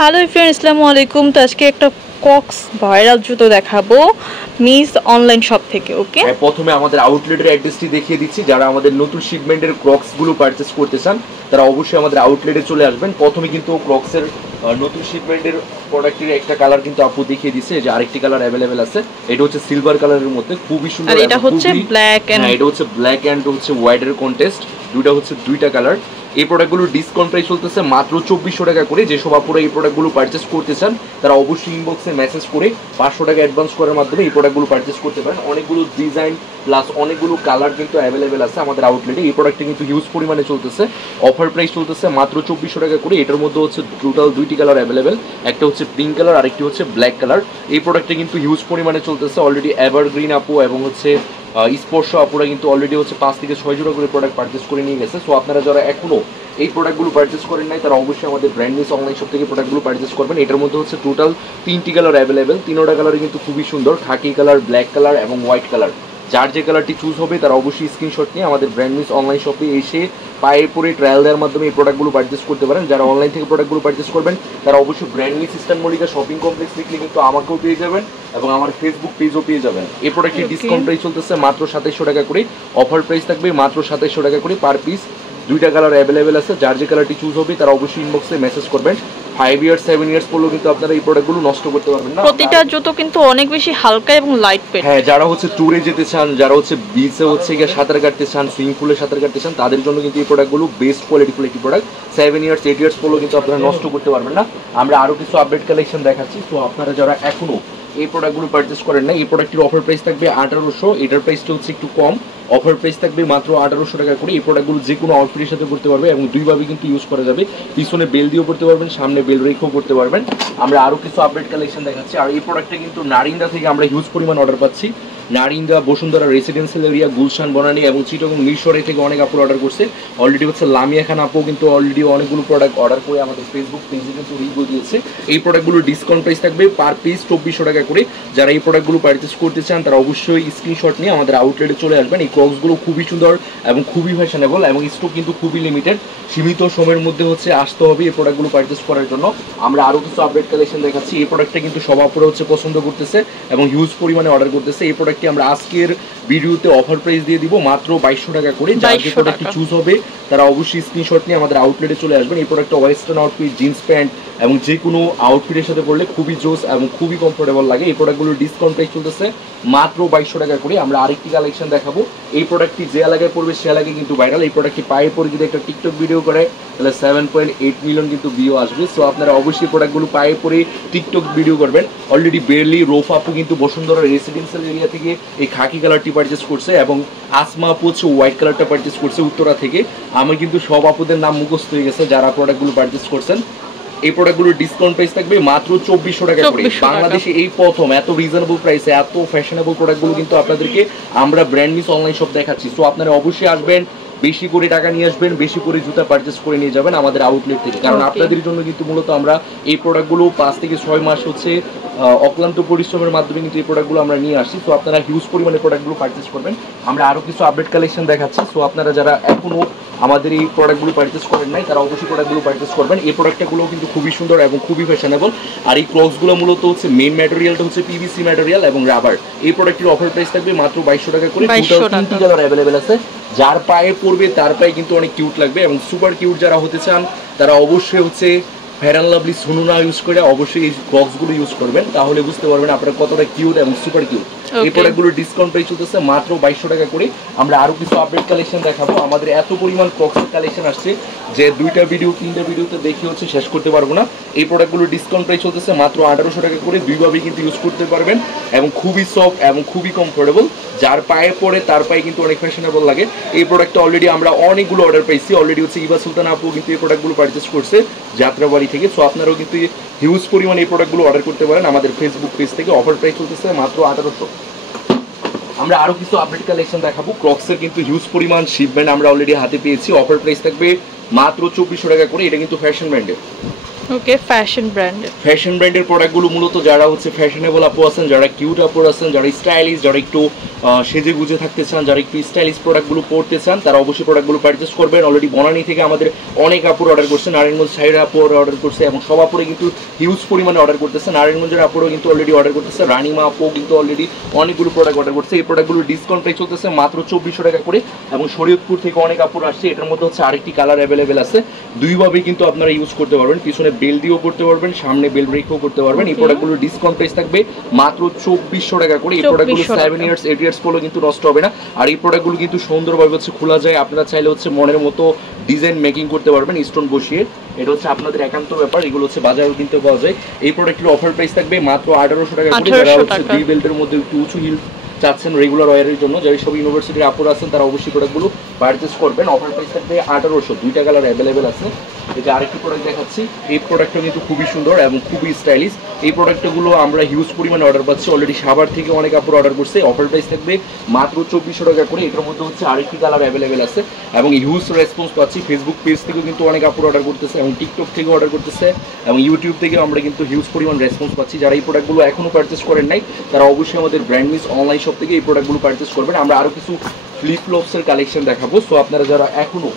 Hello friend, আসসালামু আলাইকুম। তো আজকে একটা কক্স ভাইরাল জুতো দেখাবো মিস অনলাইন শপ থেকে। ওকে, প্রথমে আমাদের আউটলেটের অ্যাড্রেসটি দেখিয়ে দিচ্ছি। যারা আমাদের নতুন শিপমেন্টের ক্রক্স গুলো পারচেস করতে চান তারা অবশ্যই আমাদের আউটলেটে চলে আসবেন। প্রথমে কিন্তু ক্রক্সের নতুন শিপমেন্টের প্রোডাক্টের একটা কালার কিন্তু আপু দেখিয়ে দিচ্ছে, যে আরেকটি কালার অ্যাভেলেবেল আছে। এটা হচ্ছে সিলভার কালারের মধ্যে, খুবই সুন্দর। আর এটা হচ্ছে ব্ল্যাক এন্ড এটা হচ্ছে ব্ল্যাক এন্ড হচ্ছে হোয়াইটের কন্টেস্ট, দুইটা কালার। এই প্রোডাক্টগুলোর ডিসকাউন্ট প্রাইস চলতেছে মাত্র 2400 টাকা করে। যেসব আপুরা এই প্রোডাক্টগুলো পারচেস করতে চান তারা অবশ্যই ইনবক্সে মেসেজ করে 500 টাকা অ্যাডভান্স করার মাধ্যমে এই প্রোডাক্টগুলো পারচেস করতে পারেন। অনেকগুলো ডিজাইন প্লাস অনেকগুলো কালার কিন্তু অ্যাভেলেবেল আছে আমাদের আউটলেটে। এই প্রোডাক্টটি কিন্তু হিউজ পরিমাণে চলতেছে, অফার প্রাইস চলতেছে মাত্র 2400 টাকা করে। এটার মধ্যে হচ্ছে টোটাল দুইটি কালার অ্যাভেলেবেল, একটা হচ্ছে পিঙ্ক কালার আর একটি হচ্ছে ব্ল্যাক কালার। এই প্রোডাক্টটি কিন্তু হিউজ পরিমাণে চলতেছে। অলরেডি এভারগ্রিন আপু এবং হচ্ছে স্পর্শ আপুরা কিন্তু অলরেডি হচ্ছে 5 থেকে 6 জোড়া করে প্রোডাক্ট পারচেস করে নিয়ে গেছে। সো আপনারা যারা এখনো এই প্রোডাক্টগুলো পারচেস করেন নাই তারা অবশ্যই আমাদের ব্র্যান্ড নিউজ অনলাইন শপ থেকে প্রোডাক্টগুলো পারচেস করবেন। এটার মধ্যে হচ্ছে টোটাল 3টি কালার অ্যাভেলেবেল। 3টা কালারই কিন্তু খুবই সুন্দর, খাকি কালার, ব্ল্যাক কালার এবং হোয়াইট কালার। যার যে কালারটি চুজ হবে তারা অবশ্যই স্ক্রিনশট নিয়ে আমাদের ব্র্যান্ড নিউজ অনলাইন শপে এসে পায়ে পরে ট্রায়াল দেওয়ার মাধ্যমে এই প্রোডাক্টগুলো পারচেস করতে পারেন। যারা অনলাইন থেকে প্রোডাক্টগুলো পারচেস করবেন তারা অবশ্যই brand news eastern Mallika shopping complex লিখলে কিন্তু আমাকেও পেয়ে যাবেন এবং আমার ফেসবুক পেজও পেয়ে যাবেন। এই প্রোডাক্টের ডিসকাউন্ট প্রাইস চলতেছে মাত্র 2700 টাকা করে। অফার প্রাইস থাকবে মাত্র 2700 টাকা করে পার পিস। 2টা কালার অ্যাভেলেবেল আছে। যার যে কালারটি চুজ হবে তারা অবশ্যই ইনবক্সে মেসেজ করবেন। 5 ইয়ার্স 7 ইয়ার্স পর্যন্ত কিন্তু আপনারা এই প্রোডাক্টগুলো নষ্ট করতে পারবেন না। প্রতিটা জুতো কিন্তু অনেক বেশি হালকা এবং লাইট ওয়েট। হ্যাঁ, যারা হচ্ছে ট্যুরে যেতে চান, যারা হচ্ছে বিচে হচ্ছে গিয়ে সাঁতার কাটতে চান, সুইমিং পুলে সাঁতার কাটতে চান, তাদের জন্য কিন্তু এই প্রোডাক্টগুলো বেস্ট কোয়ালিটিফুল একটি প্রোডাক্ট। 7 ইয়ার্স 8 ইয়ার্স পর্যন্ত কিন্তু আপনারা নষ্ট করতে পারবেন না। আমরা আরও কিছু আপডেট কালেকশন দেখাচ্ছি। তো আপনারা যারা এখনো এই প্রোডাক্টগুলো পারচেস করেন না, এই প্রোডাক্টের অফার প্রাইস থাকবে 1800। এটার প্রাইসটা হচ্ছে একটু কম, অফার প্রাইস থাকবে মাত্র 1800 টাকা করে। এই প্রোডাক্টগুলো যে কোনো আউটফিটের সাথে করতে পারবে এবং দুইভাবে কিন্তু ইউজ করা যাবে। পিছনে বেল দিয়েও করতে পারবেন, সামনে বেল রেখেও করতে পারবেন। আমরা আরও কিছু আপডেট কালেকশন দেখাচ্ছি। আর এই প্রোডাক্টটা কিন্তু নারিন্দা থেকে আমরা হিউজ পরিমাণ অর্ডার পাচ্ছি। নারিন্দা, বসুন্ধরা রেসিডেন্সিয়াল এরিয়া, গুলশান, বনানী এবং চিটাগং মিরসরাই থেকে অনেক আপু অর্ডার করছে। অলরেডি হচ্ছে লামিয়া খান আপু কিন্তু অলরেডি অনেকগুলো প্রোডাক্ট অর্ডার করে আমাদের ফেসবুক পেজে কিন্তু রিভিউ দিয়েছে। এই প্রোডাক্টগুলোর ডিসকাউন্ট প্রাইস থাকবে পার পিস 2400 টাকা করে। যারা এই প্রোডাক্টগুলো পারচেস করতে চান তারা অবশ্যই স্ক্রিনশট নিয়ে আমাদের আউটলেটে চলে আসবেন। এই ক্রক্সগুলো খুবই সুন্দর এবং খুবই ফ্যাশনেবল এবং স্টক কিন্তু খুবই লিমিটেড। সীমিত সময়ের মধ্যে হচ্ছে আসতে হবে এই প্রোডাক্টগুলো পারচেস করার জন্য। আমরা আরও কিছু আপডেট কালেকশন দেখাচ্ছি। এই প্রোডাক্টটা কিন্তু সব আপুরা হচ্ছে পছন্দ করতেছে এবং হিউজ পরিমাণে অর্ডার করতেছে। এই প্রোডাক্টটি আমরা আজকের ভিডিওতে অফার প্রাইস দিয়ে দিব মাত্র 2200 টাকা করে। যার যে প্রোডাক্টটি চুজ হবে তারা অবশ্যই স্ক্রিনশট নিয়ে আমাদের আউটলেটে চলে আসবেন। এই প্রোডাক্টটা ওয়েস্টার্ন আউটফিট, জিন্স প্যান্ট এবং যে কোনো আউটফিটের সাথে পরলে খুবই জোস এবং খুবই কমফোর্টেবল লাগে। এই প্রোডাক্টগুলোর ডিসকাউন্ট প্রাইস চলতেছে মাত্র 2200 টাকা করে। আমরা আরেকটি কালেকশন দেখাবো। এই প্রোডাক্টটি যে এলাকায় পড়বে সে এলাকায় কিন্তু ভাইরাল। এই প্রোডাক্টটি পায়ে পরে যদি একটা টিকটক ভিডিও করে তাহলে 7.8 মিলিয়ন কিন্তু ভিউ আসবে। সো আপনারা অবশ্যই প্রোডাক্টগুলো পায়ে পরে টিকটক ভিডিও করবেন। অলরেডি বেরলি রোফ আপু কিন্তু বসুন্ধরা রেসিডেন্সিয়াল এরিয়া থেকে এই খাকি কালারটি পারচেস করছে এবং আসমা আপু হচ্ছে হোয়াইট কালারটা পারচেস করছে উত্তরা থেকে। আমি কিন্তু সব আপুদের নাম মুখস্থ হয়ে গেছে যারা প্রোডাক্টগুলো পারচেস করছেন। এই প্রোডাক্টগুলোর ডিসকাউন্ট প্রাইস থাকবে মাত্র 2400 টাকা করে। বাংলাদেশে এই প্রথম এত রিজনেবল প্রাইসে এত ফ্যাশনেবল প্রোডাক্টগুলো কিন্তু আপনাদেরকে আমরা ব্র্যান্ড নিউজ অনলাইন শপ দেখাচ্ছি। সো আপনারা অবশ্যই আসবেন, বেশি করে টাকা নিয়ে আসবেন, বেশি করে জুতা পারচেস করে নিয়ে যাবেন আমাদের আউটলেট থেকে। কারণ আপনাদের জন্য কিন্তু মূলত আমরা এই প্রোডাক্টগুলো 5 থেকে 6 মাস হচ্ছে অক্লান্ত পরিশ্রমের মাধ্যমে কিন্তু এই প্রোডাক্টগুলো আমরা নিয়ে আসছি। সো আপনারা হিউজ পরিমাণে প্রোডাক্টগুলো পারচেস করবেন। আমরা আরও কিছু আপডেট কালেকশন দেখাচ্ছি। সো আপনারা যারা এখনও আমাদের এই প্রোডাক্টগুলো পারচেস করেন নাই তারা অবশ্যই প্রোডাক্টগুলো পারচেস করবেন। এই প্রোডাক্টগুলো কিন্তু খুবই সুন্দর এবং খুবই ফ্যাশনেবল। আর এই ক্রক্সগুলো মূলত হচ্ছে মেইন ম্যাটেরিয়ালটা হচ্ছে পিভিসি ম্যাটেরিয়াল এবং রাবার। এই প্রোডাক্টের অফার প্রাইস থাকবে মাত্র 2200 টাকা করে। 3টি কালার অ্যাভেলেবেল আছে। যার পায়ে পড়বে তার পায়ে কিন্তু অনেক কিউট লাগবে এবং সুপার কিউট যারা হতে চান তারা অবশ্যই হচ্ছে ফেয়ার অ্যান্ড লাভলি সুনুনা ইউজ করে অবশ্যই এই বক্সগুলো ইউজ করবেন। তাহলে বুঝতে পারবেন আপনারা কতটা কিউট এবং সুপার কিউট। এই প্রোডাক্টগুলোর ডিসকাউন্ট প্রাইস চলতেছে মাত্র 2200 টাকা করে। আমরা আরও কিছু আপডেট কালেকশন দেখাবো। আমাদের এত পরিমাণ ক্রক্সের কালেকশন আসছে যে 2টা ভিডিও 3টা ভিডিওতে দেখে হচ্ছে শেষ করতে পারবো না। এই প্রোডাক্টগুলোর ডিসকাউন্ট প্রাইস চলতেছে মাত্র 1800 টাকা করে। দুইভাবেই কিন্তু ইউজ করতে পারবেন এবং খুবই সফট এবং খুবই কমফোর্টেবল। যার পায়ে পড়ে তার পায়ে কিন্তু অনেক ফ্যাশনেবল লাগে। এই প্রোডাক্টটা অলরেডি আমরা অনেকগুলো অর্ডার পাইছি। অলরেডি হচ্ছে ইবা সুলতান আপু কিন্তু এই প্রোডাক্টগুলো পারচেস করছে যাত্রাবাড়ি থেকে। সো আপনারাও কিন্তু হিউজ পরিমাণে এই প্রোডাক্টগুলো অর্ডার করতে পারেন আমাদের ফেসবুক পেজ থেকে। অফার প্রাইস চলতেছে মাত্র 1800। আমরা আরও কিছু আপডেট কালেকশন দেখাবো। ক্রক্সের কিন্তু হিউজ পরিমাণ শিপমেন্ট আমরা অলরেডি হাতে পেয়েছি। অফার প্রাইস থাকবে মাত্র 2400 টাকা করে। এটা কিন্তু ফ্যাশন ব্র্যান্ডের। ওকে, ফ্যাশন ব্র্যান্ডের প্রোডাক্টগুলো মূলত যারা হচ্ছে ফ্যাশনেবল আপু আছেন, যারা কিউট আপু আছেন, যারা স্টাইলিশ, যারা একটু সেজে গুজে থাকতে চান, যারা একটু স্টাইলিশ প্রোডাক্টগুলো পড়তে চান, তারা অবশ্যই প্রোডাক্টগুলো পারচেস করবেন। অলরেডি বনানী থেকে আমাদের অনেক আপুর অর্ডার করছে, নারায়ণগঞ্জ সাইডের আপুর অর্ডার করছে এবং সব আপুরে কিন্তু হিউজ পরিমাণে অর্ডার করতেছে। নারায়ণগঞ্জের আপুরও কিন্তু অলরেডি অর্ডার করতেছে, রানিমা আপু কিন্তু অলরেডি অনেকগুলো প্রোডাক্ট অর্ডার করছে। এই প্রোডাক্টগুলো ডিসকাউন্ট প্রাইস চলতেছে মাত্র 2400 টাকা করে এবং শরীয়তপুর থেকে অনেক আপুর আসছে। এটার মধ্যে হচ্ছে আরেকটি কালার অ্যাভেলেবেল আছে, দুইভাবেই কিন্তু আপনারা ইউজ করতে পারবেন, পিছনে বেল দিয়েও করতে পারবেন, সামনে বেল ব্রেকও করতে পারবেন। এই প্রোডাক্টগুলো ডিসকাউন্ট প্রাইস থাকবে মাত্র 2400 টাকা করে। এই প্রোডাক্টগুলো 7 ইয়ার্স 8 ইয়ার্স পরও কিন্তু নষ্ট হবে না। আর এই প্রোডাক্টগুলো কিন্তু সুন্দরভাবে হচ্ছে খোলা যায়, আপনারা চাইলে হচ্ছে মনের মতো ডিজাইন মেকিং করতে পারবেন স্টোন বসিয়ে। এটা হচ্ছে আপনাদের একান্ত ব্যাপার, এগুলো হচ্ছে বাজারেও কিনতে পাওয়া যায়। এই প্রোডাক্টের অফার প্রাইস থাকবে মাত্র 1800 টাকা করে। যারা হচ্ছে বি বেল্টের মধ্যে একটু উঁচু হিল চাচ্ছেন রেগুলার ওয়ারের জন্য, যারা সব ইউনিভার্সিটির আপুরা আছেন, তারা অবশ্যই প্রোডাক্টগুলো পারচেস করবেন। অফার প্রাইস থাকবে 1800, দুইটা কালার অ্যাভেলেবেল আছে। এটা আরেকটি প্রোডাক্ট দেখাচ্ছি, এই প্রোডাক্টটা কিন্তু খুবই সুন্দর এবং খুবই স্টাইলিশ। এই প্রোডাক্টগুলো আমরা হিউজ পরিমাণে অর্ডার পাচ্ছি, অলরেডি সাভার থেকে অনেক আপুর অর্ডার করছে। অফার প্রাইস থাকবে মাত্র 2400 টাকা করে। এটার মধ্যে হচ্ছে আরেকটি কালার অ্যাভেলেবেল আছে এবং হিউজ রেসপন্স পাচ্ছি। ফেসবুক পেজ থেকেও কিন্তু অনেক আপুর অর্ডার করতেছে এবং টিকটক থেকেও অর্ডার করতেছে এবং ইউটিউব থেকেও আমরা কিন্তু হিউজ পরিমাণ রেসপন্স পাচ্ছি। যারা এই প্রোডাক্টগুলো এখনও পারচেস করেন নাই, তারা অবশ্যই আমাদের ব্র্যান্ড মিস অনলাইন শপ থেকে এই প্রোডাক্টগুলো পারচেস করবেন। আমরা আরও কিছু ফ্লিপ ফ্লপসের কালেকশন দেখাবো। সো আপনারা যারা এখনো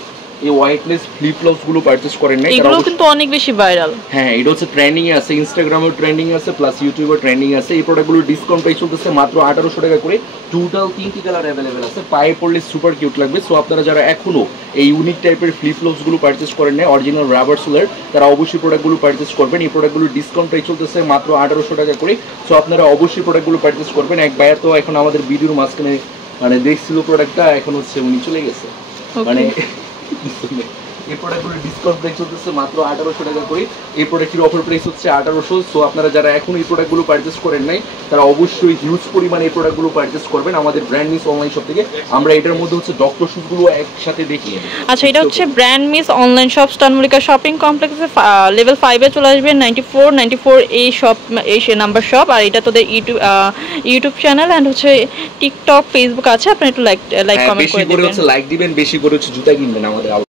এই হোয়াইটনেস ফ্লিপ ফ্লপস গুলো পারচেজ করেন নাই, এগুলো কিন্তু অনেক বেশি ভাইরাল। হ্যাঁ, এটা হচ্ছে ট্রেন্ডিং এ আছে, ইনস্টাগ্রামেও ট্রেন্ডিং আছে, প্লাস ইউটিউবেও ট্রেন্ডিং আছে। এই প্রোডাক্টগুলো ডিসকাউন্ট প্রাইস চলতেছে মাত্র 1800 টাকা করে। টোটাল 3টি কালার অ্যাভেলেবেল আছে, পায়ে পড়লে সুপার কিউট লাগবে। সো আপনারা যারা এখনো এই ইউনিক টাইপের ফ্লিপ ফ্লপস গুলো পারচেজ করেন নাই, অরিজিনাল রাবার সোলার, তারা অবশ্যই প্রোডাক্টগুলো পারচেজ করবেন। এই প্রোডাক্টগুলো ডিসকাউন্ট প্রাইস চলতেছে মাত্র 1800 টাকা করে। সো আপনারা অবশ্যই প্রোডাক্টগুলো পারচেজ করবেন। এক ভাইয়া তো এখন আমাদের ভিডিওর মাঝখানে মানে দেখছিল প্রোডাক্টটা, এখন হচ্ছে উনি চলে গেছে, মানে এই প্রোডাক্টগুলো ডিসকাউন্ট প্রাইস চলতেছে মাত্র 1800 টাকা করে। এই প্রোডাক্টের অফার প্রাইস হচ্ছে 1800। সো আপনারা যারা এখন এই প্রোডাক্টগুলো পারচেস করেন নাই, তারা অবশ্যই হিউজ পরিমাণে এই প্রোডাক্টগুলো পারচেস করবেন আমাদের ব্র্যান্ড মিস অনলাইন শপ থেকে। আমরা এটার মধ্যে হচ্ছে ডক্টর শুজগুলো একসাথে দেখিয়ে দিই। আচ্ছা, এটা হচ্ছে ব্র্যান্ড মিস অনলাইন শপ, স্টান মল্লিকা শপিং কমপ্লেক্সে লেভেল 5 এ চলে আসবেন। 94 এই শপ, এই নাম্বার শপ। আর এটা তোদের ইউটিউব চ্যানেল এন্ড হচ্ছে টিকটক, ফেসবুক আছে, আপনি একটু লাইক কমেন্ট করে দিবেন। বেশি করে হচ্ছে লাইক দিবেন, বেশি করে হচ্ছে জুতা কিনবেন আমাদের।